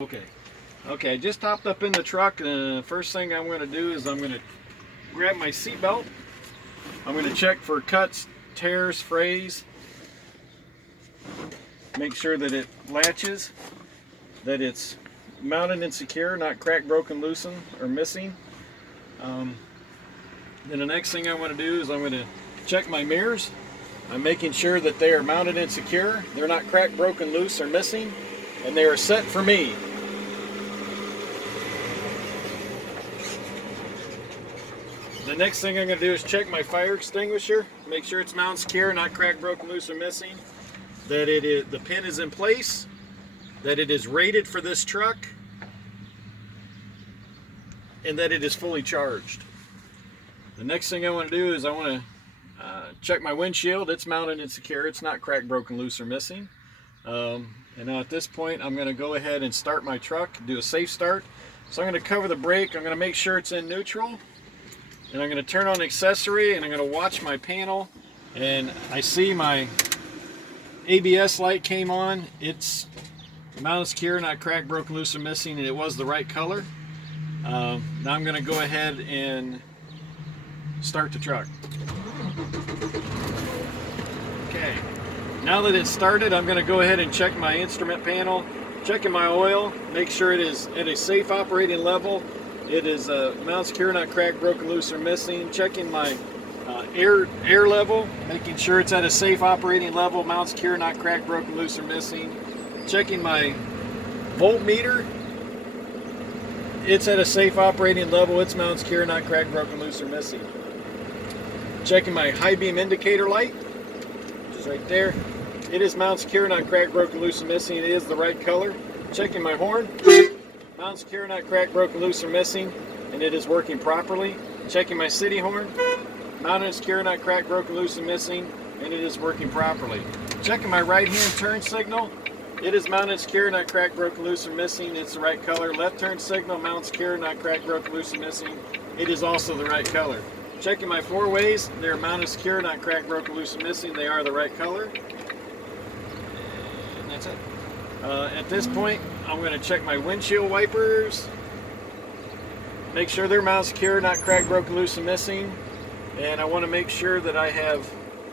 Okay, I just hopped up in the truck. First thing I'm going to do is I'm going to grab my seat belt. I'm going to check for cuts, tears, frays. Make sure that it latches, that it's mounted and secure, not cracked, broken, loosened, or missing. Then the next thing I want to do is I'm going to check my mirrors. I'm making sure that they are mounted and secure. They're not cracked, broken, loose, or missing, and they are set for me. The next thing I'm going to do is check my fire extinguisher, make sure it's mounted secure, not cracked, broken, loose, or missing, that the pin is in place, that it is rated for this truck, and that it is fully charged. The next thing I want to do is I want to check my windshield. It's mounted and secure, it's not cracked, broken, loose, or missing. And now at this point I'm going to go ahead and start my truck, do a safe start. So I'm going to cover the brake, I'm going to make sure it's in neutral. And I'm going to turn on the accessory and I'm going to watch my panel, and I see my ABS light came on. It's mounted secure, not cracked, broken, loose, or missing, and it was the right color. Now I'm going to go ahead and start the truck. Okay, now that it's started, I'm going to go ahead and check my instrument panel, checking my oil, make sure it is at a safe operating level. It is mounted secure, not cracked, broken, loose, or missing. Checking my air level, making sure it's at a safe operating level, mounted secure, not cracked, broken, loose, or missing. Checking my voltmeter. It's at a safe operating level. It's mounted secure, not cracked, broken, loose, or missing. Checking my high beam indicator light, which is right there. It is mounted secure, not cracked, broken, loose, or missing. It is the right color. Checking my horn. Mounted secure, not cracked, broken, loose, or missing, and it is working properly. Checking my city horn. Mounted secure, not cracked, broken, loose, and missing, and it is working properly. Checking my right hand turn signal. It is mounted secure, not cracked, broken, loose, or missing. It's the right color. Left turn signal, mounted secure, not cracked, broken, loose, or missing. It is also the right color. Checking my four ways. They're mounted secure, not cracked, broken, loose, or missing. They are the right color. And that's it. At this point, I'm going to check my windshield wipers, make sure they're mounted secure, not cracked, broken, loose, and missing, and I want to make sure that I have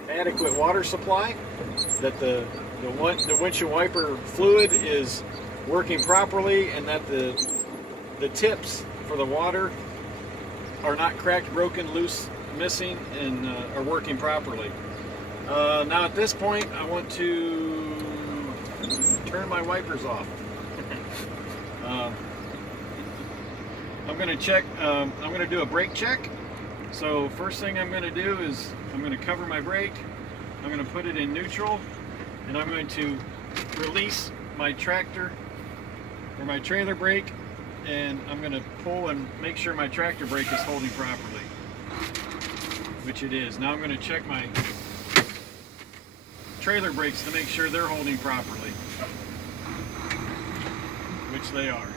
adequate water supply, that the windshield wiper fluid is working properly, and that the tips for the water are not cracked, broken, loose, missing, and are working properly. Now at this point, I want to turn my wipers off. I'm going to check, I'm going to do a brake check. So first thing I'm going to do is I'm going to cover my brake, I'm going to put it in neutral, and I'm going to release my tractor or my trailer brake, and I'm going to pull and make sure my tractor brake is holding properly, which it is. Now I'm going to check my trailer brakes to make sure they're holding properly, which they are.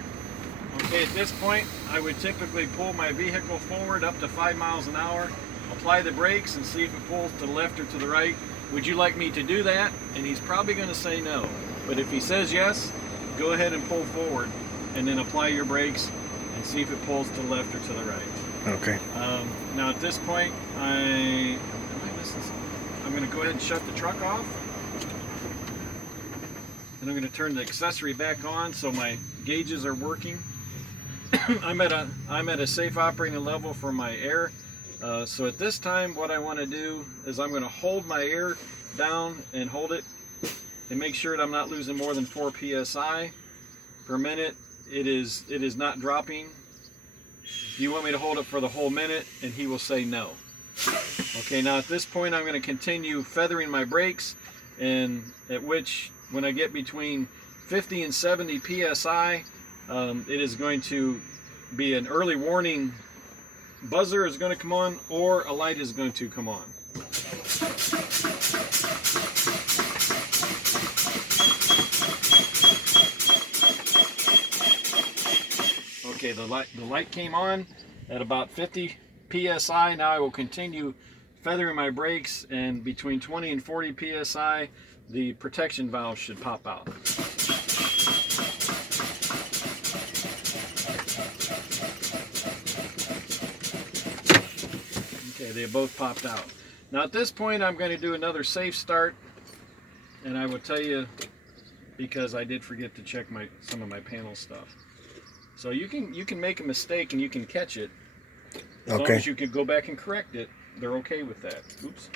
Okay, at this point, I would typically pull my vehicle forward up to 5 miles an hour, apply the brakes, and see if it pulls to the left or to the right. Would you like me to do that? And he's probably going to say no. But if he says yes, go ahead and pull forward, and then apply your brakes and see if it pulls to the left or to the right. Okay. Now at this point, I'm going to go ahead and shut the truck off. And I'm going to turn the accessory back on so my gauges are working. I'm at a safe operating level for my air. So at this time, what I want to do is I'm going to hold my air down and hold it and make sure that I'm not losing more than 4 psi per minute. It is not dropping. Do you want me to hold it for the whole minute? And he will say no. Okay, now at this point I'm going to continue feathering my brakes, and at which when I get between 50 and 70 psi, it is going to be an early warning buzzer is going to come on, or a light is going to come on. Okay, the light came on at about 50 psi. Now I will continue feathering my brakes, and between 20 and 40 psi, the protection valve should pop out. they both popped out. Now at this point I'm going to do another safe start, and I will tell you, because I did forget to check some of my panel stuff. So you can make a mistake and you can catch it. As long as you can go back and correct it, they're okay with that. Oops.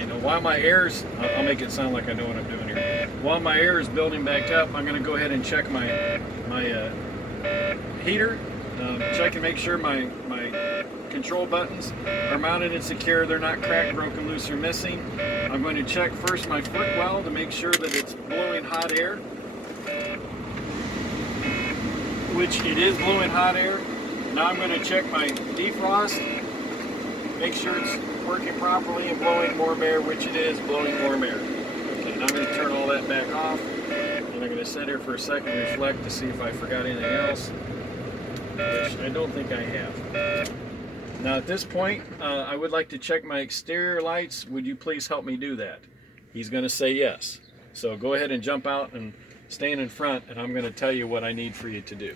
You know, while my air's, I'll make it sound like I know what I'm doing here. While my air is building back up, I'm going to go ahead and check my heater. Check and make sure my control buttons are mounted and secure. They're not cracked, broken, loose, or missing. I'm going to check first my foot well to make sure that it's blowing hot air, which it is blowing hot air. Now I'm going to check my defrost, make sure it's working properly and blowing warm air, which it is blowing warm air. Okay, now I'm going to turn all that back off, and I'm going to sit here for a second and reflect to see if I forgot anything else, which I don't think I have. Now at this point, I would like to check my exterior lights. Would you please help me do that? He's going to say yes. So go ahead and jump out and stand in front, and I'm going to tell you what I need for you to do.